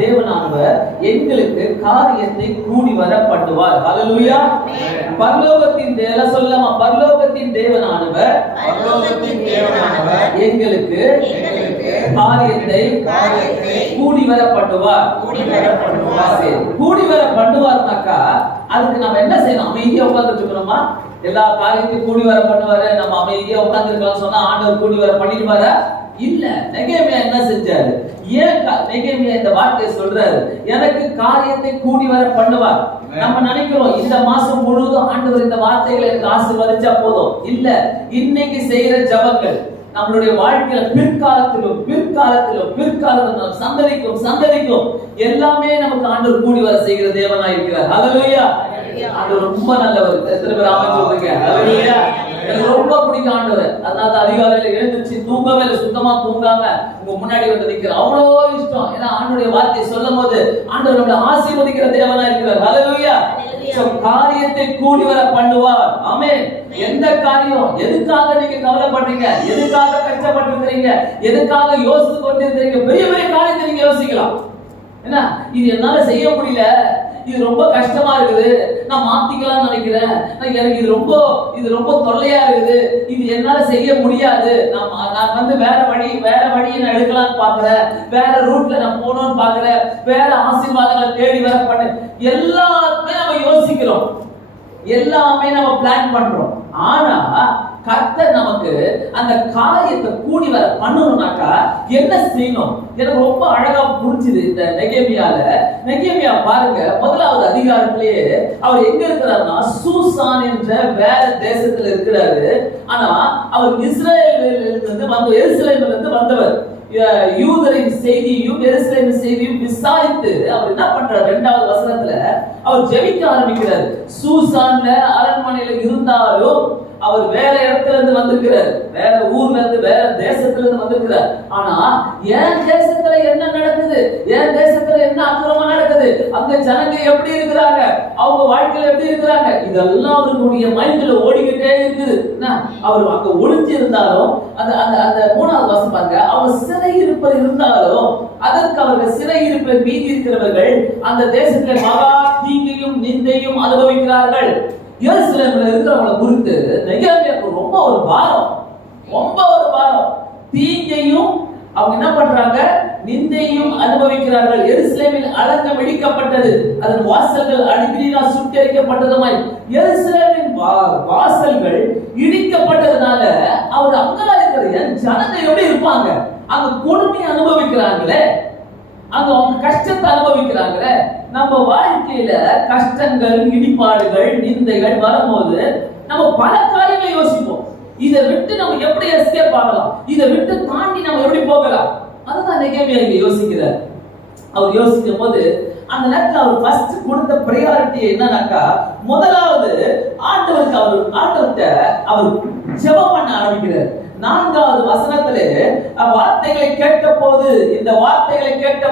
தேவனானவர் எங்களுக்கு காரியத்தை கூடி வர பண்ணுவார். ஹல்லேலூயா. பரலோகத்தின் பரலோகத்தின் தேவனானவர் எங்களுக்கு காரியத்தை கூடி வர பண்ணுவார். கூடி வர பண்ணுவார்னாக்கா அதுக்கு நம்ம என்ன செய்யணும்? அமைதியா உட்கார்ந்துட்டு இருக்கணுமா? எல்லா காரியத்தையும் கூடி வர பண்ணுவாரு, நம்ம அமைதியா உட்கார்ந்து இருக்கலாம் சொன்னா ஆண்டவர் கூடி வர பண்ணிடுவாரா? இல்ல. நெகேமியா என்ன செஞ்சாரு? ஏன் நெகேமியா இந்த வார்த்தையை சொல்றாரு? எனக்கு காரியத்தை கூடி வர பண்ணுவார். நம்ம நினைக்கிறோம் இந்த மாசம் முழுவதும் ஆண்டவர் இந்த வார்த்தைகளை எனக்கு ஆசீர்வதிச்சா போதும். இல்ல, இன்னைக்கு செய்யற ஜெபங்கள் நம்மளுடைய வாழ்க்கையில பிற்காலத்திலும் சந்ததிக்கும் எல்லாமே நமக்கு ஆண்டவர் கூடி வர செய்கிற தேவனாய் இருக்கிறார். ஹல்லேலூயா. ஆண்டவர் ரொம்ப நல்லவர். எத்தனை பேர் ஆமென் சொல்றீங்க? ஹல்லேலூயா. எனக்கு ரொம்ப பிடிக்கும் ஆண்டவர். அதனால அதிகாலையில எழுந்திருச்சு தூங்கவே இல்லை, சுத்தமா தூங்காம உங்க முன்னாடி வந்து நிக்கிறேன். அவ்வளோ இஷ்டம். ஏன்னா ஆண்டவருடைய வார்த்தையை சொல்லும் போது ஆண்டவர் நம்மளை ஆசீர்வதிக்கிற தேவனா இருக்கிறார். ஹல்லேலூயா. காரியத்தை கூடி வர பண்ணுவார். ஆமென். எந்த காரியம், எதுக்காக நீங்க கவலைப்படுறீங்க, எதுக்காக கஷ்டப்பட்டு இருக்கிறீங்க, எதுக்காக யோசித்து கொண்டிருக்கிறீங்க, பெரிய பெரிய காரியத்தை நீங்க யோசிக்கலாம். என்ன, இது என்னால செய்ய முடியல, இது ரொம்ப கஷ்டமா இருக்குது, நான் மாத்திக்கலாம் நினைக்கிறேன், எனக்கு இது ரொம்ப தொல்லையா இருக்குது, இது என்னால செய்ய முடியாது, நான் வந்து வேற வழியை நான் எடுக்கலாம்னு பாக்குறேன், வேற ரூட்ல நான் போகணும்னு பாக்குறேன், வேற ஆசீர்வாதங்களை தேடி வர பண்ண, எல்லாமே நம்ம யோசிக்கிறோம், எல்லாமே நம்ம பிளான் பண்றோம். ஆனா கர்த்தர் நமக்கு அந்த காரியத்தை கூடி வர பண்ணணும்னாக்கா என்ன செய்யணும்? எனக்கு ரொம்ப அழகா புரிஞ்சுது இந்த நெகேமியா பாருங்க, முதலாவது அதிகாரத்திலேயே அவர் எங்க இருக்கிறாருன்னா சூசான் என்ற வேற தேசத்துல இருக்கிறாரு. ஆனா அவர் எருசலேமிலிருந்து வந்தவர். யூதரின் செய்தியும் எருசலேமின் செய்தியும் விசாரித்து அவர் என்ன பண்றாரு? 2வது வசனத்துல அவர் ஜெபிக்க ஆரம்பிக்கிறார். சூசான்ல அரண்மனையில இருந்தாலும் அவர் வேற இடத்துல இருந்து வந்திருக்கிறார், வேற ஊர்ல இருந்து வேற தேசத்துல இருந்து வந்திருக்கிறார். ஆனா என் தேசத்துல என்ன நடக்குது, என் தேசத்துல என்ன அக்கிரமா நடக்குது, அங்க ஜனங்க எப்படி இருக்கிறாங்க, அவங்க வாழ்க்கையில எப்படி இருக்கிறாங்க, இதெல்லாம் அவருடைய மைண்ட்ல ஓடிக்கிட்டே இருக்குது. அவர் அங்க ஒளிஞ்சு இருந்தாலும் அந்த 3வது வசனம் பாருங்க, அவர் சிறை இருப்பது இருந்தாலும் அதற்கு அவர்கள் சிறை இருப்ப மீதி இருக்கிறவர்கள் அந்த தேசத்துல மகா தீங்கையும் நிந்தையும் அனுபவிக்கிறார்கள். எருசலேம்ல இருக்கிறவங்களை குறித்து நெகேமியாவுக்கு ரொம்ப ஒரு பாரம். தீங்கையும் அவங்க என்ன பண்றாங்க? நிந்தையும் அனுபவிக்கிறார்கள். எருசலேமில் அலங்கம் இடிக்கப்பட்டது, அதன் வாசல்கள் அடிக்கடியாக சுட்டெரிக்கப்பட்டதுமாய் எருசலேமின் வாசல்கள் இடிக்கப்பட்டதுனால அவர் அங்கெல்லாம் இருக்கிற ஜனங்க எப்படி இருப்பாங்க? அங்க கொடுமையை அனுபவிக்கிறாங்களே, அங்க அவங்க கஷ்டத்தை அனுபவிக்கிறாங்களே. நம்ம வாழ்க்கையில கஷ்டங்கள், இடிபாடுகள், நிந்தைகள் வரும்போது நம்ம பல காரியங்களை யோசிப்போம். இதை விட்டு நம்ம எப்படி எஸ்கேப் ஆகலாம், இதை விட்டு தாண்டி நம்ம எப்படி போகலாம், அதுதான் நெகேமியா இங்க யோசிக்கிறார். அவர் யோசிக்கும் போது அந்த நேரத்தில் அவர் ஃபர்ஸ்ட் கொடுத்த பிரையாரிட்டி என்னன்னாக்கா, முதலாவது ஆண்டவர்கிட்ட அவர் ஜெபம் பண்ண ஆரம்பிக்கிறார். 4வது வசனத்திலே இந்த வார்த்தைகளை கேட்ட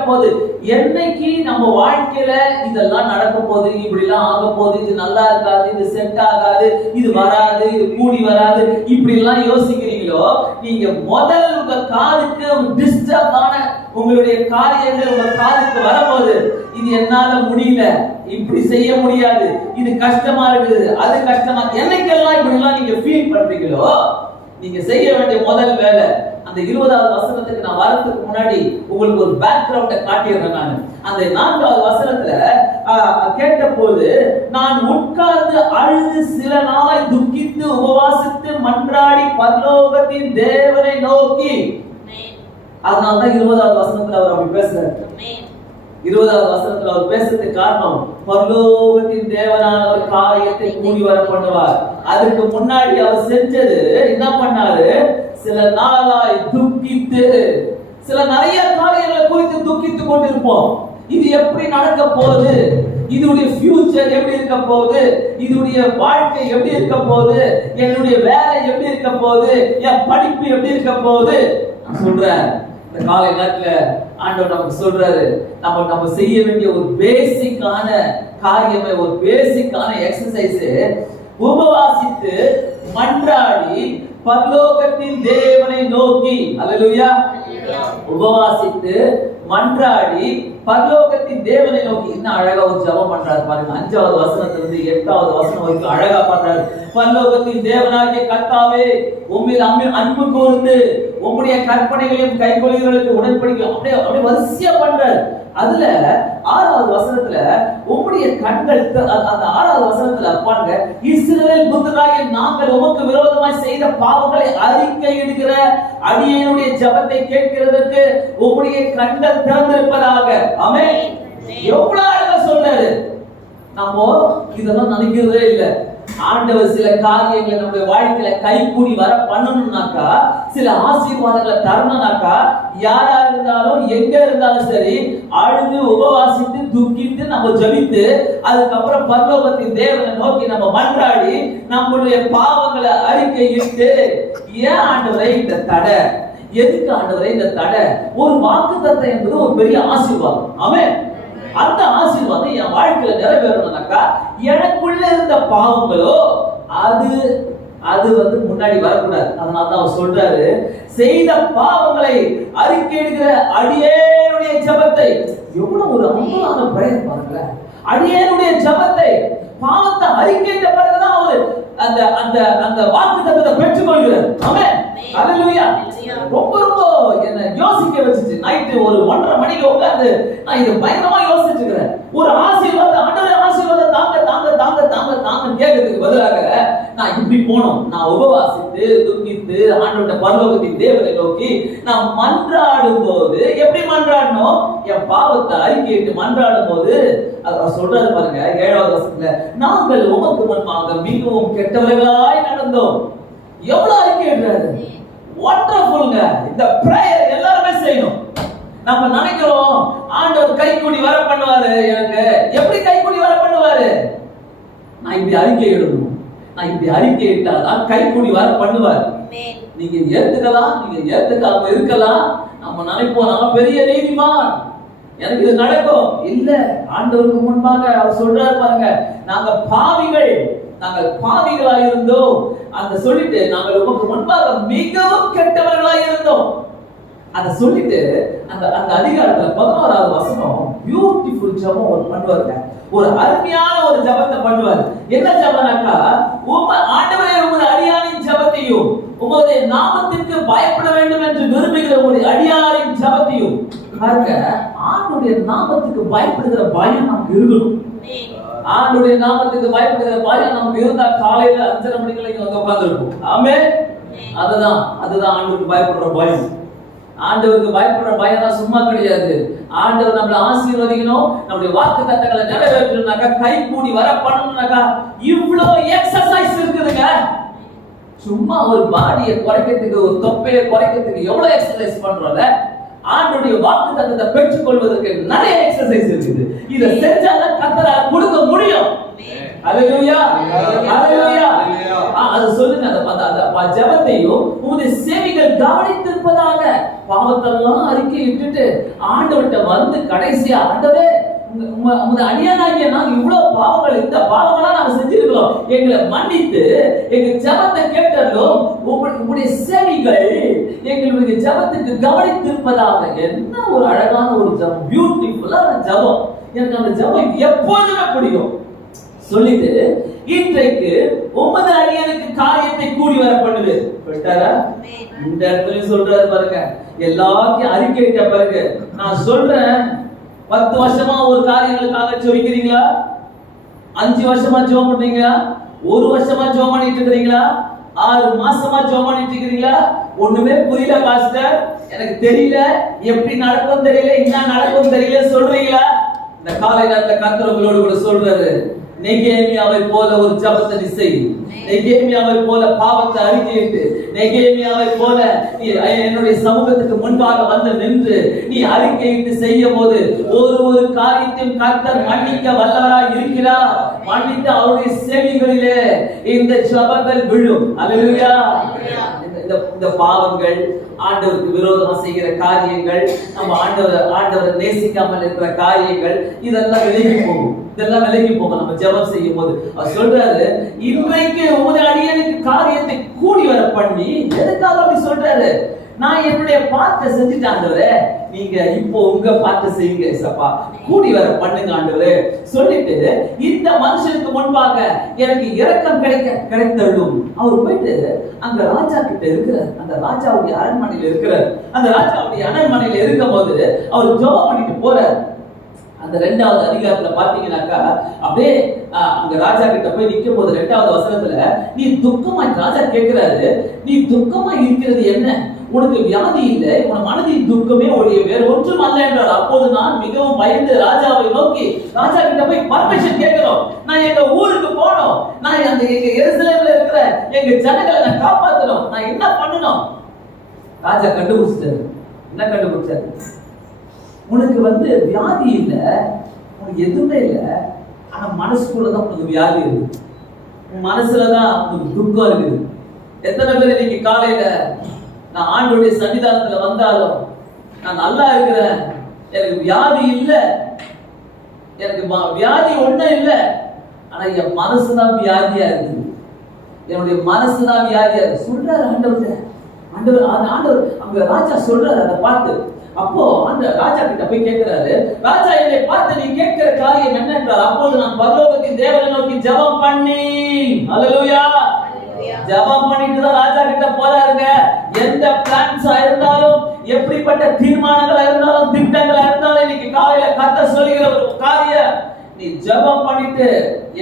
போது என்னைக்கு நம்ம வாழ்க்கையில இதெல்லாம் நடக்க போகுது, இப்படி எல்லாம் ஆக போகுது, இது நல்லா இருக்காது, இது செட் ஆகாது, இது வராது, இது கூடி வராது, இப்படி எல்லாம் யோசிக்கிறீங்களோ, நீங்க முதல் உங்க காதுக்கு டிஸ்டர்ப் ஆன உங்களுடைய காரியங்கள் உங்க காதுக்கு வரும்போது, இது என்னால முடியல, இப்படி செய்ய முடியாது, இது கஷ்டமா இருக்குது, அது கஷ்டமா, என்னைக்கெல்லாம் இப்படி எல்லாம் நீங்க ஃபீல் பண்றீங்களோ, நீங்க செய்ய வேண்டிய முதல் வேலை, அந்த 20வது வசனத்துக்கு நான் வரதுக்கு முன்னாடி உங்களுக்கு ஒரு பேக்ரவுண்ட காட்டிடுறேன். நான் அந்த 4வது வசனத்துல கேட்ட போது, நான் உட்கார்ந்து அழுது சில நாளாய் துக்கித்து உபவாசித்து மன்றாடி பரலோகத்தின் தேவனை நோக்கி, அதனாலதான் 20வது வசனத்துல அவர் அப்படி பேசுறாரு. 20வது வசனத்துல அவர் பேசுறதுக்கு காரணம், பரலோகத்தின் தேவனானவர் காரியத்தை கூடி வர பண்ணுவார். அதுக்கு முன்னாடி அவர் செஞ்சது என்ன பண்ணாரு? சில நாளாய் துக்கித்து, சில நிறைய காரியங்களை குறித்து துக்கித்து கொண்டிருப்போம். இது எப்படி நடக்க போகுது, இதனுடைய ஃபியூச்சர் எப்படி இருக்க போகுது, இதனுடைய வாழ்க்கை எப்படி இருக்க போகுது, என்னுடைய வேலை எப்படி இருக்க போகுது, என் படிப்பு எப்படி இருக்க போகுது சொல்றேன். இந்த காலை நேரத்துல ஆண்டவர் நமக்கு சொல்றாரு, நம்ம செய்ய வேண்டிய ஒரு பேசிக்கான காரியமே, ஒரு பேசிக்கான எக்ஸசைஸ், உபவாசித்து மன்றாடி பரலோகத்தின் தேவனை நோக்கி. அல்லேலூயா. உபவாசித்து மன்றாடி பரலோகத்தின் தேவனை நோக்கி. இன்னும் அழகா ஒரு ஜெபம் பண்றாரு பாருங்க. 5வது வசனத்திலிருந்து 8வது வசனம் வரைக்கும் அழகா பண்றாரு. பரலோகத்தின் தேவனாகிய கர்த்தாவே, உம்மில் அன்பு கூர்ந்து உம்முடைய கற்பனைகளையும் கைக்கொள்ளுதலுக்கு உடன்படிக்கை அப்படியே வரிசையா பண்றாரு. அதுல 6வது வசனத்துல உம்முடைய கண்கள், அந்த 6வது வசனத்துல பாருங்க, இஸ்ரவேல் புத்திரராகிய நாங்கள் உமக்கு விரோதமாய் செய்த பாவங்களை அறிக்கையிடுகிற அடியேனுடைய ஜெபத்தை கேட்கிறதற்கு உம்முடைய கண்கள் திறந்திருப்பதாக. ஆமென். எவ்வளவு அழகா சொல்றாரு. நம்ம இதெல்லாம் நினைக்கிறதே இல்ல. ஆண்டவர் சில காரியங்களை நம்முடைய வாழ்க்கையில கைகூடி வர பண்ணணும்னாக்கா, சில ஆசீர்வாதங்களை தரணும்னாக்கா, யாரா இருந்தாலும் எங்க இருந்தாலும் சரி அழுது உபவாசித்து துக்கித்து நம்ம ஜெபித்து அதுக்கப்புறம் பரலோகத்தின் தேவனை நோக்கி நம்ம மன்றாடி நம்மளுடைய பாவங்களை அறிக்கையிட்டு, ஏன் ஆண்டவரே இந்த தடை, எதுக்கு ஆண்டவரே இந்த தடை? ஒரு வாக்குத்தத்தம் என்பது ஒரு பெரிய ஆசீர்வாதம். ஆமென். அந்த ஆசீர்வாதம் என் வாழ்க்கையில நிறைவேறணும்னாக்கா, எனக்குள்ள இருந்த பாவங்களோ அது முன்னாடி வரக்கூடாது. அதனாலதான் அவர் சொல்றாரு, செய்த பாவங்களை அறிக்கையிடுகிற அடியேனுடைய ஜெபத்தை. எவ்வளவு ஒரு அற்புதமான பிரேயர் பாருங்க. அடியேனுடைய ஜெபத்தை, பாவத்தை அறிக்கையிட்ட பிறகுதான் அவர் அந்த அந்த அந்த வாக்குத்தத்தத்தை பெற்றுக்கொள்கிறார். ஆமென். ஹல்லேலூயா. ரொம்ப என்ன யோசிக்க வச்சுச்சு. நைட்டு ஒரு 1:30 மணிக்கு உட்கார்ந்து நான் இது பயங்கரமா யோசிச்சுட்டு இருக்கிறேன். ஒரு ஆசீர்வாதம், ஆண்டவரே ஆசீர்வாதம் தாங்க தாங்க தாங்க தாங்க தாங்க கேட்கிறதுக்கு பதிலாக நான் இப்படி போனோம். நான் உபவாசித்து துக்கித்து ஆண்டவருடைய பரலோகத்தின் தேவனை நோக்கி நான் மன்றாடும் போது எப்படி மன்றாடணும்? என் பாவத்தை அறிக்கையிட்டு மன்றாடும் போது சொல்றாரு பாருங்க 7வது வசனத்துல, நாங்கள் உமக்கு முன்பாக மிகவும் கெட்டவர்களாய் நடந்தோம். எவ்வளவு அறிக்கையிடுறாரு. வண்டர்ஃபுல்ங்க. இந்த பிரேயர் எல்லாருமே செய்யணும். நம்ம நினைக்கிறோம் ஆண்டவர் கைக்கூடி வர பண்ணுவாரு. எனக்கு எப்படி கைக்கூடி வர பண்ணுவாரு? நான் இப்படி அறிக்கை எழுதணும். நான் இப்படி அறிக்கை இட்டாதான் கைக்கூடி வர பண்ணுவார். நீங்க ஏத்துக்கலாம், நீங்க ஏத்துக்காம இருக்கலாம். நம்ம நினைப்போம் நான் பெரிய நீதிமான், எனக்கு இது நடக்கும். இல்ல, ஆண்டவருக்கு முன்பாக அவர் சொல்றாரு பாருங்க, நாங்க பாவிகளாய் இருந்தோம். அந்த சொல்லிட்டு நாங்கள் உமக்கு முன்பாக மிகவும் கெட்டவர்களாய் இருந்தோம். அத சொல்லிட்டு அந்த அந்த அதிகாரத்துல 11வது வசனம் பியூட்டிஃபுல் ஜெபம் ஒரு பண்ணுவாங்க. ஒரு அருமையான ஒரு ஜெபத்தை பண்ணுவார். என்ன ஜெபம்னாக்கா, ஆண்டவரே உமது அடியாரின் ஜெபத்தையும் உமது நாமத்திற்கு பயப்பட வேண்டும் என்று விரும்புகிற உமது அடியாரின் ஜெபத்தையும். பாருங்க, ஆண்டவருடைய நாமத்துக்கு பயப்படுகிற பயம் நமக்கு இருக்கணும். ஆண்டவருடைய நாமத்துக்கு பயப்படுகிற பயம் நமக்கு இருந்தா காலையில 5:30 மணிக்கு இங்க வந்து உட்கார்ந்திருப்போம். ஆமென். அதுதான் ஆண்டவருக்கு பயப்படுற பயம். ஆண்டவருக்கு பயப்படுற பயம் தான் சும்மா கிடையாது. ஆண்டவர் நம்மளை ஆசீர்வதிக்கணும், நம்முடைய வாக்குத்தத்தங்களை நிறைவேற்றணும்னாக்கா, கை கூடி வர பண்ணணும்னாக்கா இவ்வளவு எக்ஸசைஸ் இருக்குதுங்க. சும்மா ஒரு பாடியை குறைக்கிறதுக்கு, ஒரு தொப்பையை குறைக்கிறதுக்கு எவ்வளவு எக்ஸசைஸ் பண்றோம்ல, ஆண்டவருடைய வாக்குத்தத்தத்தை பெற்றுக் கொள்வதற்கு நிறைய எக்ஸசைஸ் இருக்குது. இதை செஞ்சாதான் கர்த்தரால் கொடுக்க முடியும். ஹல்லேலூயா, ஹல்லேலூயா. அது சொல்லுங்க, அந்த ஜெபத்தையும் உங்களுடைய சேவைகள் கவனித்திருப்பதாக. பாவத்தெல்லாம் அறிக்கை இட்டுட்டு ஆண்டவர்கிட்ட வந்து கடைசியா, ஆண்டவரே உங்க அடியானாகிய நாங்க இவ்வளவு பாவங்கள், இந்த பாவங்களா நாங்க செஞ்சிருக்கிறோம், எங்களை மன்னித்து எங்க ஜெபத்தை கேட்டதும் உங்களுடைய சேவைகள் எங்களுடைய ஜெபத்துக்கு கவனித்திருப்பதாக. என்ன ஒரு அழகான ஒரு ஜெபம், பியூட்டிஃபுல்லான ஜெபம். எனக்கு அந்த ஜெபம் எப்போதுமே பிடிக்கும். சொல்லிட்டு இன்றைக்கு உமது அடியானுக்கு காரியத்தை கூடி வர பண்ணுது. இந்த இடத்துல சொல்றாரு பாருங்க, எல்லாத்தையும் அறிக்கையிட்ட பிறகு நான் சொல்றேன், 10 வருஷமா ஒரு காரியங்களுக்காக ஜெபிக்கிறீங்களா? 5 வருஷமா ஜெபம் பண்றீங்களா? 1 வருஷமா ஜெபம் பண்ணிட்டு இருக்கீங்களா? 6 மாசமா ஜெபம் பண்ணிட்டு இருக்கீங்களா? ஒண்ணுமே புரியல பாஸ்டர், எனக்கு தெரியல, எப்படி நடக்கும் தெரியல, என்ன நடக்கும் தெரியல சொல்றீங்களா? இந்த காலை நேரத்துல கர்த்தர் உங்களோடு கூட சொல்றாரு, நெகேமியாவை போல ஒரு ஜெபத்தை நீ செய். நெகேமியாவை போல பாவத்தை அறிக்கையிட்டு, நெகேமியாவை போல என்னுடைய சமூகத்துக்கு முன்பாக வந்து நின்று நீ அறிக்கையிட்டு செய்யும் போது ஒரு காரியத்தையும் கர்த்தர் மன்னிக்க வல்லவராய் இருக்கிறார். மன்னித்து அவருடைய செவிகளிலே இந்த ஜெபங்கள் விழும். அல்லேலூயா. இந்த பாவங்கள், ஆண்டவருக்கு விரோதமா செய்கிற காரியங்கள், நம்ம ஆண்டவரை நேசிக்காமல் இருக்கிற காரியங்கள், இதெல்லாம் விலகி போகும். நம்ம ஜெபம் செய்யும் போது அவர் சொல்றாரு, இன்றைக்கு உமது அடியானுக்கு காரியத்தை கூடி வர பண்ணி. எதுக்காக அப்படி சொல்றாரு? நான் என்னுடைய பார்ட்ட செஞ்சுட்டேன் ஆண்டவரே, நீங்க இப்போ உங்க பார்த்த செய்யுங்க ஏசப்பா, கூடி வர பண்ணுங்க ஆண்டவரே சொல்லிட்டு இந்த மனுஷனுக்கு முன்பாக எனக்கு இரக்கம் கிடைத்தருளும். அவர் போயிட்டு அங்க ராஜா கிட்ட இருக்கிறார், அந்த ராஜாவுடைய அரண்மனையில இருக்கிறார். அந்த ராஜாவுடைய அரண்மனையில இருக்கும் போது அவர் ஜெபம் பண்ணிட்டு போறார். அந்த 2வது அதிகாரத்துல பாத்தீங்கன்னாக்கா அப்படியே அங்க ராஜா கிட்ட போய் நிக்கும் போது 2வது வசனத்துல, நீ துக்கமா, ராஜா கேட்கிறாரு, நீ துக்கமா இருக்கிறது என்ன? உனக்கு வியாதி இல்லை, உன் மனதின் துக்கமே ஒழிய வேறு ஒன்றும் அல்ல என்றார். அப்போது நான் மிகவும் பயந்து ராஜாவை நோக்கி, ராஜா கிட்ட போய் பர்மிஷன் கேட்கிறோம், நான் எங்க ஊருக்கு போனோம், நான் அந்த எங்க எருசலேம்ல இருக்கிற எங்க ஜனங்களை நான் காப்பாத்தணும், நான் என்ன பண்ணணும்? ராஜா கண்டுபிடிச்சாரு. என்ன கண்டுபிடிச்சாரு? உனக்கு வியாதி இல்ல, உனக்கு எதுவுமே இல்ல, ஆனா மனசுக்குள்ளதான் உனக்கு வியாதி இருக்கு, உன் மனசுலதான் உனக்கு துக்கம் இருக்குது. எத்தனை பேர் இன்னைக்கு காலையில நான் ஆண்டவருடைய சன்னிதானத்துல வந்தாலும் நான் நல்லா இருக்கிறேன், எனக்கு வியாதி இல்ல, எனக்கு வியாதி ஒண்ணும் இல்ல, ஆனா என் மனசுதான் வியாதியா இருக்கு, என்னுடைய மனசுதான் வியாதியா இருக்கு சொல்றாரு ஆண்டவர். ஆண்டவர் அங்க ராஜா சொல்றாரு அதை பார்த்து. அப்போ அந்த ராஜா கிட்ட போய் கேட்கிறாரு, ராஜா என்னை பார்த்து நீ கேட்கிற காரியம் என்ன என்றார். அப்போது நான் பரலோகத்தின் தேவனை நோக்கி ஜெபம் பண்ணி, ஹல்லேலூயா, ஜெபம் பண்ணிட்டு தான் ராஜா கிட்ட போறாருங்க. எந்த பிளான்ஸா இருந்தாலும், எப்படிப்பட்ட தீர்மானங்களா இருந்தாலும், திட்டங்களா இருந்தாலும், இன்னைக்கு காலையில கர்த்தர் சொல்லுகிற ஒரு காரியம், நீ ஜெபம் பண்ணிட்டு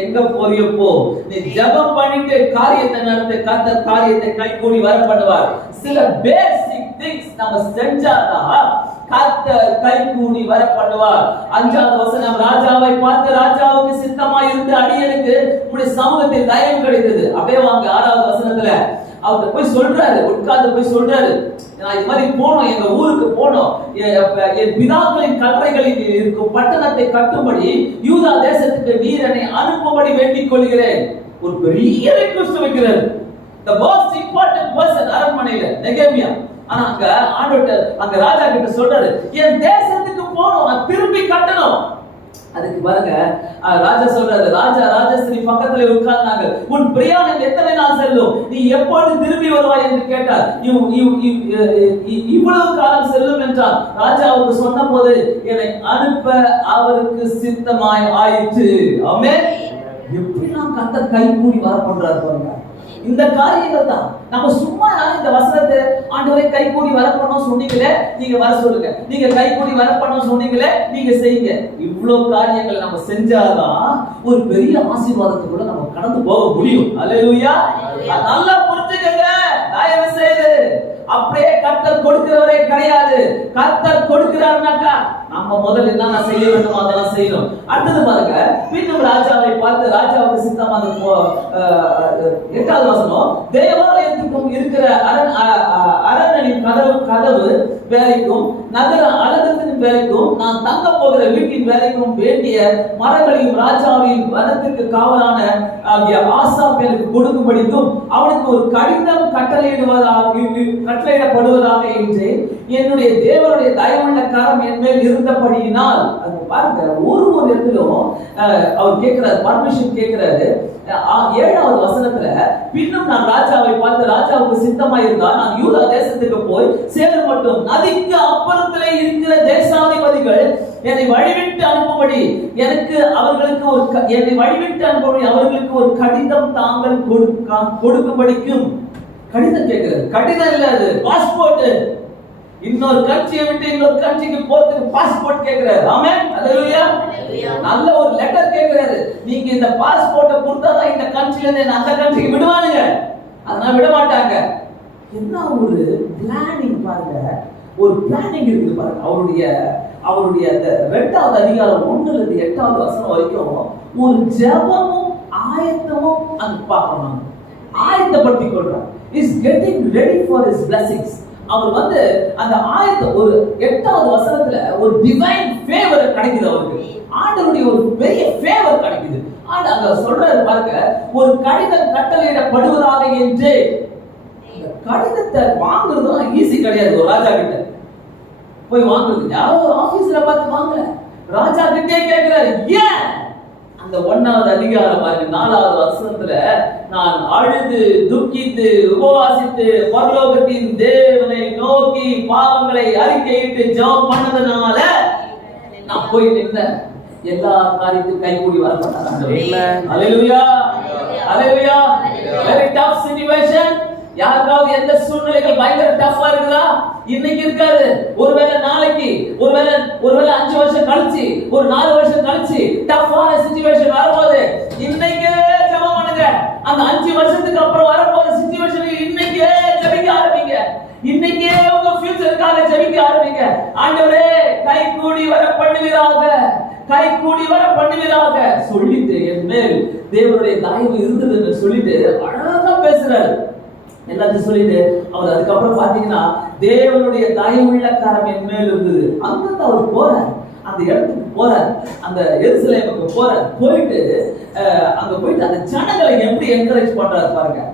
எங்க போறியோ போ, நீ ஜெபம் பண்ணிட்டு காரியத்தை நடத்து, கர்த்தர் காரியத்தை கைகூடி வர பண்ணுவார். சில பேசிக் திங்ஸ் நம்ம செஞ்சாதான் கர்த்தர் கைகூடி வர பண்ணுவார். 5வது வசனம், ராஜாவை பார்த்து ராஜாவுக்கு சித்தமாய் இருந்து அடியனுக்கு உம்முடைய சமூகத்தில் தயவு கிடைத்தது. அப்படியே வாங்க 6வது வசனத்துல அவர் போய் சொல்றாரு, உட்கார்ந்து போய் சொல்றாரு, நான் இது மாதிரி போனோம், எங்க ஊருக்கு போனோம், என் பிதாக்களின் கல்லறைகளில் இருக்கும் பட்டணத்தை கட்டும்படி யூதா தேசத்துக்கு நீர் என்னை அனுப்பும்படி வேண்டிக் கொள்கிறேன். ஒரு பெரிய ரிக்வெஸ்ட் வைக்கிறார். the most important person அரண்மனையில நெகேமியா. ஆனா அங்க ஆண்டவர் அங்க ராஜா கிட்ட சொல்றாரு, என் தேசத்துக்கு போனோம், நான் திரும்பி கட்டணும். அதுக்கு பாருங்க ராஜா சொல்றாரு, ராஜஸ்ரீ பக்கத்துல உட்கார்ந்தாங்க, உன் பிரயாணம் எத்தனை நாள் செல்லும், நீ எப்பொழுது திரும்பி வருவாய் என்று கேட்டார். இவ்வளவு காலம் செல்லும் என்றார். ராஜாவுக்கு சொன்ன போது என்னை அனுப்ப அவருக்கு சித்தமாய் ஆயிற்று. ஆமென். எப்படி நாம் கர்த்தர் கைகூடி வர பண்றாரு பாருங்க. இந்த காரியங்கள் தான் நம்ம சும்மா இந்த வசனத்தை ஆண்டவரே கைகூடி வர பண்ணோம் சொன்னீங்களே, நீங்க வர சொல்லுங்க, நீங்க கைகூடி வர பண்ணோம் சொன்னீங்களே, நீங்க செய்யுங்க. இவ்வளவு காரியங்களை நம்ம செஞ்சாதான் ஒரு பெரிய ஆசீர்வாதத்தை கூட நம்ம கடந்து போக முடியும். அல்லேலூயா. நல்லா புரிஞ்சுக்கங்க, தயவு செய்து அப்படியே கர்த்தர் கொடுக்கிறவரே கிடையாது. கர்த்தர் கொடுக்கிறாருனாக்கா நம்ம முதல்ல என்ன செய்ய வேண்டும் அதெல்லாம் செய்யணும். அடுத்தது பாருங்க, பின்னும் ராஜாவை பார்த்து ராஜாவுக்கு சித்தமாக 8வது வசனம், தேவாலயத்துக்கும் இருக்கிற அரண்மனையின் கதவு வேலைக்கும் நகர அலங்கத்தின் வேலைக்கும் நான் தங்க போகிற வீட்டின் வேலைக்கும் வேண்டிய மரங்களையும் ராஜாவின் வனத்திற்கு காவலான ஆசாப் எனக்கு கொடுக்கும்படிக்கும் அவனுக்கு ஒரு கடிதம் கட்டளையிடப்படுவதாக என்று என்னுடைய தேவனுடைய தயவுள்ள கரம் என் மேல் இருந்தபடியினால். அது பாருங்க, ஒரு இடத்திலும் அவர் கேட்கிறார், பர்மிஷன் கேட்கிறாரு. 7வது வசனத்துல, பின்னும் நான் ராஜாவை பார்த்து ராஜாவுக்கு சித்தமாய் இருந்தால் நான் யூதா தேசத்துக்கு போய் சேரும் மட்டும் நதிக்கு அப்புறத்திலே இருக்கிற தேசாதிபதிகள் என்னை வழிவிட்டு அனுப்பும்படி அவர்களுக்கு ஒரு கடிதம் தாங்கள் கொடுக்கும்படிக்கும். கடிதம் கேட்கிறது, கடிதம் இல்ல, அது பாஸ்போர்ட். இன்னொரு கண்ட்ரியை விட்டு இன்னொரு கண்ட்ரிக்கு போறதுக்கு பாஸ்போர்ட் கேக்குறாரு. ஆமென். அல்லேலூயா. நல்ல ஒரு லெட்டர் கேக்குறாரு, நீங்க இந்த பாஸ்போர்ட்டை கொடுத்தாதான் இந்த கண்ட்ரில இருந்து அந்த கண்ட்ரிக்கு விடுவானுங்க, அதனால விட மாட்டாங்க. என்ன ஒரு பிளானிங் பாருங்க, ஒரு பிளானிங் இருக்கு பாருங்க. அவருடைய அந்த 2வது அதிகாரம் 1ல இருந்து 8வது வசனம் வரைக்கும் ஒரு ஜெபமும் ஆயத்தமும் அங்க பார்க்கணும். ஆயத்தப்படுத்திக் கொள்றார். is getting ready for his blessings. அவர் அந்த ஒரு 8வது வசனத்துல ஒரு டிவைன் ஃபேவர் கிடைக்குது அவருக்கு. ஆண்டவருடைய ஒரு பெரிய ஃபேவர் கிடைக்குது. ஆண்டு அங்க சொல்றாரு பாருங்க, ஒரு கடிதம் கட்டளையிடப்படுவதாக என்று. இந்த கடிதத்தை வாங்குறதும் ஈஸி கிடையாது. ஒரு ராஜா கிட்ட போய் வாங்குறது யாரோ ஆபீஸ்ல பார்த்து வாங்கல, ராஜா கிட்டே கேட்கிறாரு. ஏன் அந்த 1வது அதிகாரம் பாருங்க 4வது வசனத்துல, நான் அழுது துக்கித்து உபவாசித்து பரலோகத்தின் தேவனை நோக்கி பாவங்களை அறிக்கையிட்டு ஜெபம் பண்ணதுனால நான் போய் நின்னேன். எல்லா காரியத்துக்கும் கைகூடி வர மாட்டாங்க. ஹalleluya ஹalleluya. very tough situation. யாருக்காவது எந்த சூழ்நிலைகள் பயங்கர டஃப்பா இருக்குதா? இன்னைக்கு இருக்காது, ஒருவேளை நாளைக்கு, ஒருவேளை 5 வருஷம் கழிச்சு, ஒரு 4 வருஷம் கழிச்சு டஃப்பான சிச்சுவேஷன் வரும்போது இன்னைக்கே ஜெபம் பண்ணுங்க. அந்த 5 வருஷத்துக்கு அப்புறம் வரப்போற சிச்சுவேஷனுக்கு இன்னைக்கே ஜெபிக்க ஆரம்பிங்க. இன்னைக்கே உங்க ஃபியூச்சருக்காக ஜெபிக்க ஆரம்பிங்க. ஆண்டவரே கை கூடி வர பண்ணுவீராக, கை கூடி வர பண்ணுவீராக சொல்லிட்டு என் மேல் தேவனுடைய தயவு இருந்ததுன்னு சொல்லிட்டு அழகா பேசுறாரு. எல்லாத்தையும் சொல்லிட்டு அவர் அதுக்கப்புறம் பாத்தீங்கன்னா தேவனுடைய தயவுள்ள கரம் என் மேல் இருந்தது. அங்கிருந்து அவர் போறார், அந்த இடத்துக்கு போறார், அந்த எருசலேமுக்கு போறார். போயிட்டு அங்க போயிட்டு அந்த ஜனங்களை எப்படி என்கரேஜ் பண்றாரு பாருங்க.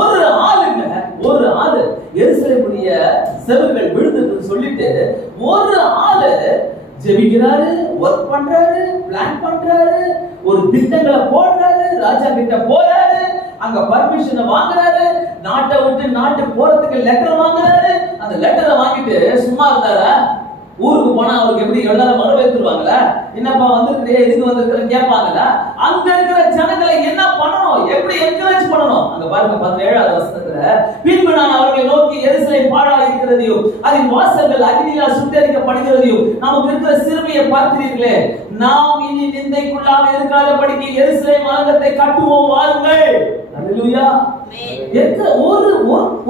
ஒரு ஆளு எருசலேமுடைய செவர்கள் விழுந்ததுன்னு சொல்லிட்டு ஒரு ஆளு ஜெபிக்கிறாரு, ஒர்க் பண்றாரு, பிளான் பண்றாரு, ஒரு திட்டங்களை போடுறாரு, ராஜா கிட்ட போறாரு, அங்க பர்மிஷனை வாங்குறாரு, நாட்டை விட்டு நாட்டு போறதுக்கு லெட்டர் வாங்குறாரு. அந்த லெட்டரை வாங்கிட்டு சும்மா இருந்தாரா? ஊருக்கு போனா அவருக்கு எப்படி எல்லாரும் வரவேற்றுவாங்களா? என்னப்பா வந்திருக்கிறியா, எதுக்கு வந்திருக்கிறேன்னு கேட்பாங்களா? அங்க இருக்கிற ஜனங்களை என்ன பண்ணணும், எப்படி என்கரேஜ் பண்ணணும்? அங்க பாருங்க 17வது வசனத்துல, பின்பு நான் அவர்களை நோக்கி எருசலேம் பாழா இருக்கிறதையும் அதன் வாசல்கள் அக்னியால் சுட்டெரிக்கப்படுகிறதையும் நமக்கு இருக்கிற சிறுமையை பார்க்கிறீர்களே, நாம் இனி நிந்தைக்குள்ளாக இருக்காதபடிக்கு எருசலேம் அலங்கத்தை கட்டுவோம் வாருங்கள். ஹalleluya.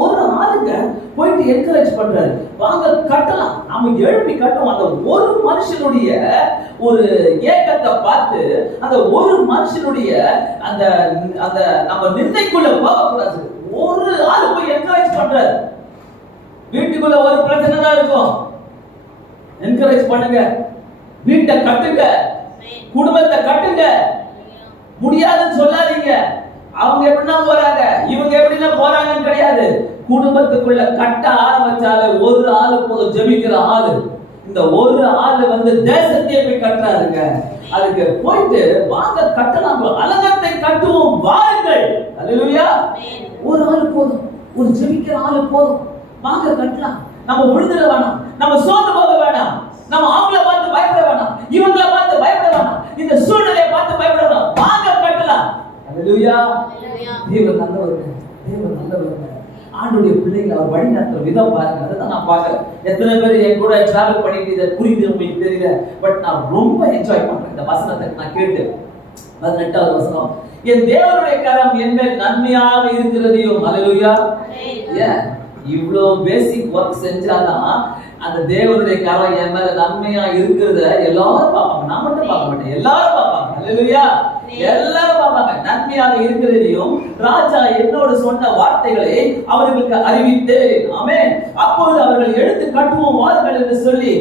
ஒரு ஆளுங்க போயிட்டு என்கரேஜ் பண்றாரு, வாங்க கட்டலாம், நாம எழுப்பி கட்டுவோம். அந்த ஒரு மனுஷனுடைய ஒரு ஏக்கத்தை பார்த்து அந்த ஒரு மனுஷனுடைய அந்த அந்த நம்ம நிந்தைக்குள்ள போகக்கூடாது. ஒரு ஆளு போய் என்கரேஜ் பண்றாரு. வீட்டுக்குள்ள ஒரு பிரச்சனை தான் இருக்கும், என்கரேஜ் பண்ணுங்க, வீட்டை கட்டுங்க, குடும்பத்தை கட்டுங்க, முடியாதுன்னு சொல்லாதீங்க. அவங்க எப்படின்னா போறாங்க, இவங்க எப்படின்னா போறாங்கன்னு கிடையாது. குடும்பத்துக்குள்ள கட்ட ஆரம்பிச்சாலே ஒரு ஆளு போதும், ஜெபிக்கிற ஆளு. இந்த ஒரு ஆளு வந்து தேசத்தையே போய் கட்டுறாருங்க. அதுக்கு போயிட்டு வாங்க கட்டலாம், அலங்கத்தை கட்டுவோம் வாருங்கள். ஹalleluya. ஒரு ஆளு போதும், ஒரு ஜெபிக்கிற ஆளு போதும், வாங்க கட்டலாம். நம்ம விழுந்துட வேணாம், நம்ம சோர்ந்து போக வேணாம், நம்ம அவங்கள பார்த்து பயப்பட வேணாம், இவங்கள பார்த்து பயப்பட வேணாம், இந்த சூழ்நிலையை பார்த்து பயப்பட வேணாம், வாங்க கட்டலாம். ஹalleluya. தேவன் நல்லவருங்க, தேவன் நல்லவருங்க. ஆண்டவருடைய பிள்ளைகளை அவர் வழி நடத்துற விதம் பாருங்க. அதான் நான் பார்க்கிறேன். எத்தனை பேர் என் கூட டிராவல் பண்ணிட்டு இதை புரியுது உங்களுக்கு தெரியல, பட் நான் ரொம்ப என்ஜாய் பண்றேன் இந்த வசனத்தை நான் கேட்டு. 18வது வசனம், என் தேவனுடைய கரம் என் மேல் நன்மையாக இருக்கிறதையும். ஹalleluya. ஏன் இவ்வளவு பேசிக் ஒர்க் செஞ்சாதான் அந்த தேவனுடைய கரம் என் மேல நன்மையா இருக்கிறத எல்லாரும் பார்ப்பாங்க. நான் மட்டும் பார்க்க மாட்டேன், எல்லாரும் பார்ப்பாங்க. ஹalleluya. எல்லாரும் பார்ப்பாங்க. நன்மையாக இருக்கிறதையும் ராஜா என்னோடு சொன்ன வார்த்தைகளை அவர்களுக்கு அறிவித்தேன். ஆமென். அப்பொழுது அவர்கள் எடுத்து கட்டுவோம் வாருங்கள் என்று சொல்லி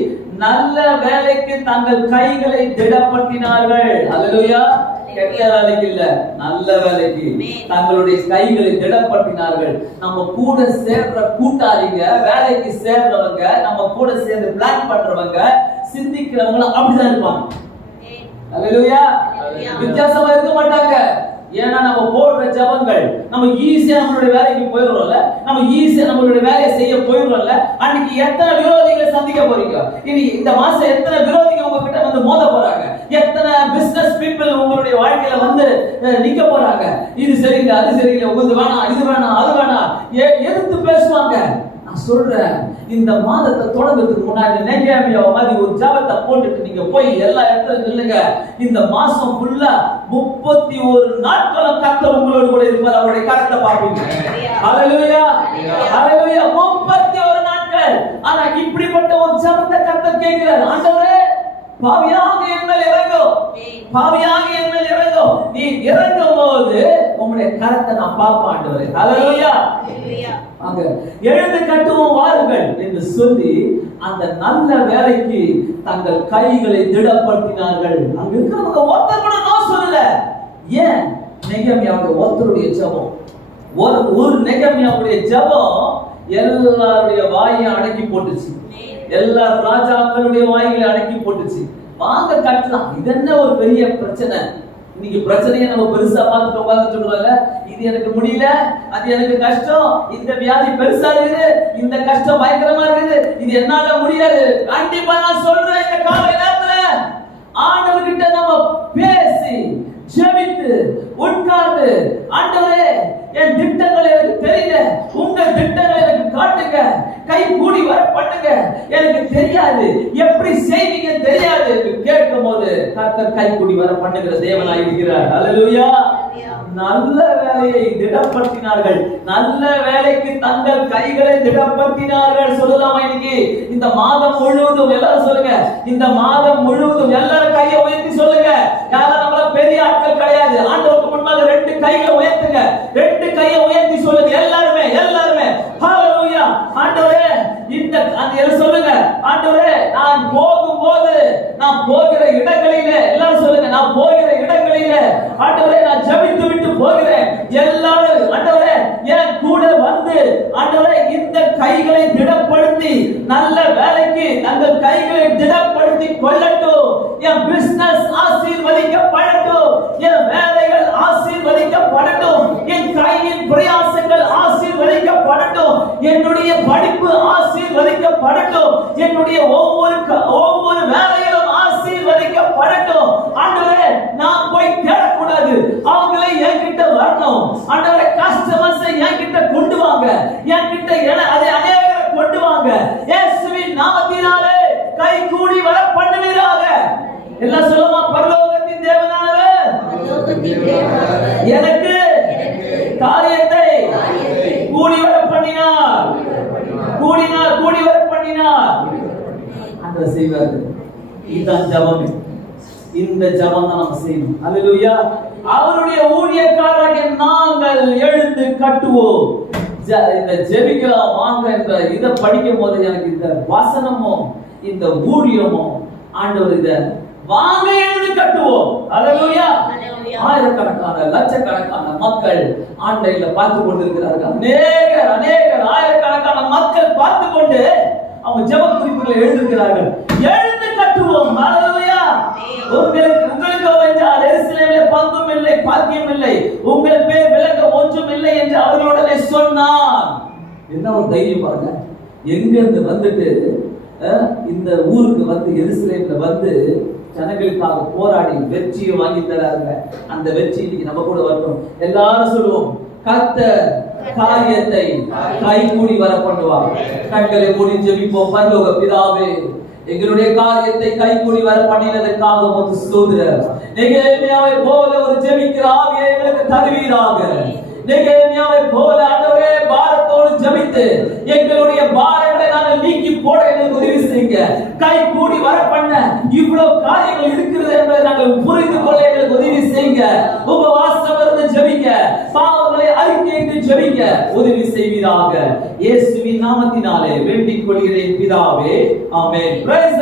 நல்ல வேலைக்கு தங்கள் கைகளை திடப்படுத்தினார்கள். ஹalleluya. கெட்ட வேலைக்கு இல்ல, நல்ல வேலைக்கு தங்களுடைய கைகளை திடப்படுத்தினார்கள். நம்ம கூட சேர்ற கூட்டாளிங்க, வேலைக்கு சேர்றவங்க, நம்ம கூட சேர்ந்து பிளான் பண்றவங்க, சிந்திக்கிறவங்க அப்படிதான் இருப்பாங்க. ஹalleluya. வித்தியாசமா இருக்க மாட்டாங்க. ஏன்னா நம்ம போடுற ஜெபங்கள் நம்ம ஈஸியா நம்மளுடைய வேலைக்கு போயிடுறோம்ல, நம்ம ஈஸியா நம்மளுடைய வேலையை செய்ய போயிடுறோம்ல. அன்னைக்கு எத்தனை விரோதிகளை சந்திக்க போறீங்க? இனி இந்த மாசம் எத்தனை விரோதிகள் உங்ககிட்ட வந்து மோத போறாங்க? எத்தனை பிசினஸ் பீப்பிள் உங்களுடைய வாழ்க்கையில வந்து நிக்க போறாங்க? இது சரியில்லை, அது சரியில்லை, உங்களுக்கு வேணாம், இது வேணாம், அது வேணாம், எதிர்த்து பேசுவாங்க. நான் சொல்றேன், இந்த மாதத்தை தொடங்குறதுக்கு முன்னாடி நெகேமியா மாதிரி ஒரு ஜெபத்தை போட்டுட்டு நீங்க போய் எல்லா இடத்துல நில்லுங்க. இந்த மாசம் ஃபுல்லா 31 நாட்களும் கர்த்தர் உங்களோட கூட இருப்பார், அவருடைய கரத்தை பார்ப்பீங்க. ஹalleluya. ஹalleluya. 31 நாட்கள். ஆனா இப்படிப்பட்ட ஒரு ஜெபத்தை கர்த்தர் கேட்கிறார். ஆண்டவரே, பாவியாக என் மேல் இறங்கும், பாவியாக என் மேல் இறங்கும். நீ இறங்கும் போது உங்களுடைய கரத்தை நான் பார்ப்பேன் ஆண்டவரே. ஹalleluya. அங்க எழுந்து கட்டுவோம் வாருங்கள் என்று சொல்லி அந்த நல்ல வேலைக்கு தங்கள் கைகளை திடப்படுத்தினார்கள். அங்க இருக்கிறவங்க ஒருத்தர் கூட நான் சொல்லல. ஏன்? நெகேமியாவுடைய ஒருத்தருடைய ஜெபம், ஒரு நெகேமியாவுடைய ஜெபம் எல்லாருடைய வாயை அடக்கி போட்டுச்சு, எல்லா ராஜாக்களுடைய வாய்களை அடக்கி போட்டுச்சு. வாங்க கட்டலாம், இது என்ன ஒரு பெரிய பிரச்சனை? இன்னைக்கு பிரச்சனையை நம்ம பெருசா பார்த்துட்டு உட்கார்ந்துட்டு இருக்கோம்ல, இது எனக்கு முடியல, அது எனக்கு கஷ்டம், இந்த வியாதி பெருசா இருக்குது, இந்த கஷ்டம் பயங்கரமா இருக்குது, இது என்னால முடியாது. கண்டிப்பா நான் சொல்றேன், இந்த காலை நேரத்துல ஆண்டவர்கிட்ட நம்ம பேசி ஜெபித்து உட்கார்ந்து, ஆண்டவரே என் திட்டங்கள் எனக்கு தெரியல, உங்க திட்டங்களை எனக்கு காட்டுங்க, கை கூடி வர பண்ணுங்க, எனக்கு தெரியாது, எப்படி செய்வீங்க தெரியாது கேட்கும் போது கர்த்தர் கை கூடி வர பண்ணுகிற தேவனாய் இருக்கிறார். அல்லேலூயா. நல்ல வேலையை திடப்படுத்தினார்கள், நல்ல வேலைக்கு தங்கள் கைகளை திடப்படுத்தினார்கள். சொல்லலாமா? இன்னைக்கு இந்த மாதம் முழுவதும் எல்லாரும் சொல்லுங்க, இந்த மாதம் முழுவதும் எல்லாரும் கையை உயர்த்தி சொல்லுங்க. யாரும் நம்மள பெரிய ஆட்கள் கிடையாது. ஆண்டவருக்கு முன்பாக ரெண்டு கைகளை உயர்த்துங்க, ரெண்டு கையை உயர்த்தி சொல்லுங்க எல்லாருமே, எல்லாருமே. ஹalleluya. ஆண்டவரே இந்த அந்த சொல்லுங்க, ஆண்டவரே நான் போகும்போது, நான் போகிற இடங்களிலே, எல்லாரும் சொல்லுங்க, நான் போகிற இடங்களிலே ஆண்டவரே நான் ஜெபித்து விட்டு போகிறேன். எல்லாரும் ஆண்டவரே என் கூட வந்து ஆண்டவரே இந்த கைகளை திடப்படுத்தி நல்ல வேலைக்கு தங்கள் கைகளை திடப்படுத்தி கொள்ளட்டும். என் பிசினஸ் ஆசீர்வதிக்கப்படட்டும், என் வேலைகள் ஆசீர்வதிக்கப்படட்டும், என் கையின் பிரயாசங்கள் ஆசீர்வதிக்கப்படட்டும், என்னுடைய படிப்பு ஆசீர்வதிக்கப்படட்டும், என்னுடைய ஒவ்வொரு வேலைகளும் ஆசீர்வதிக்கப்படட்டும். ஆண்டவரே நான் போய் தேடக்கூடாது, அவங்களே என்கிட்ட வரணும். ஆண்டவரே கஸ்டமர்ஸ் என்கிட்ட கொண்டு வாங்க, என்கிட்ட அதை அநேகரை கொண்டு வாங்க. இயேசுவின் நாமத்தினாலே கை கூடி வர பண்ணுவீராக. எல்லாம் சொல்லுமா? பரலோகத்தின் தேவனானவர் எனக்கு காரியத்தை கூடி வர பண்ணினார், கூடி வர பண்ணினார். ஆண்டவர் செய்வார். இதுதான் ஜெபம். இந்த ஜெபம் தான் நம்ம செய்யணும். அல்லேலூயா. அவருடைய ஊழியக்காரராகிய நாங்கள் எழுந்து கட்டுவோம். இந்த ஜெபிக்கலாம் வாங்க என்ற இதை படிக்கும் போது எனக்கு இந்த வசனமும் இந்த ஊழியமும் ஆண்டவர் இத வாங்க எழுந்து கட்டுவோம். அல்லேலூயா. ஆயிரக்கணக்கான லட்சக்கணக்கான மக்கள் ஆன்லைன்ல பார்த்து கொண்டிருக்கிறார்கள். அநேகர் ஆயிரக்கணக்கான மக்கள் பார்த்து கொண்டு அவங்க ஜெப குறிப்புகளை எழுதுகிறார்கள். எழுந்து கட்டுவோம். அல்லேலூயா. உங்களுக்கு வென்றால் எருசலேமிலே பங்கும் இல்லை, பாக்கியம் இல்லை, உங்கள் பேர் விளங்க ஒன்றும் இல்லை என்று அவர்களுடனே சொன்னார். என்ன ஒரு தைரியம் பாருங்க. எங்க இருந்து வந்துட்டு இந்த ஊருக்கு வந்து எருசலேம்ல வந்து ஜனங்களுக்காக போராடி வெற்றியை வாங்கி தராங்க. அந்த வெற்றி இன்னைக்கு நம்ம கூட வரணும். எல்லாரும் சொல்லுவோம், கர்த்தர் காரியத்தை கை மூடி வர பண்ணுவார். கண்களை மூடி ஜெபிப்போம். பரலோக பிதாவே, எங்களுடைய காரியத்தை கை கூடி வர பண்ணினதற்காக உமக்கு ஸ்தோத்திரம். நெகேமியாவை போல ஒரு ஜெபிக்கிற ஆவியை எங்களுக்கு தருவீராக. நெகேமியாவை போல ஆண்டவரே பாரத்தோடு ஜெபித்து எங்களுடைய பாரங்களை நாங்கள் நீக்கி போட எங்களுக்கு உதவி செய்யுங்க. கை கூடி வர பண்ண இவ்வளவு காரியங்கள் இருக்கிறது என்பதை நாங்கள் புரிந்து கொள்ள எங்களுக்கு உதவி செய்யுங்க. உபவாசம் இருந்து ஜெபிக்க, பாவங்களை அறிக்கையிட்டு ஜெபிக்க உதவி செய்வீராக. இயேசுவின் நாமத்தினாலே வேண்டிக் கொள்கிறேன் பிதாவே. ஆமென்.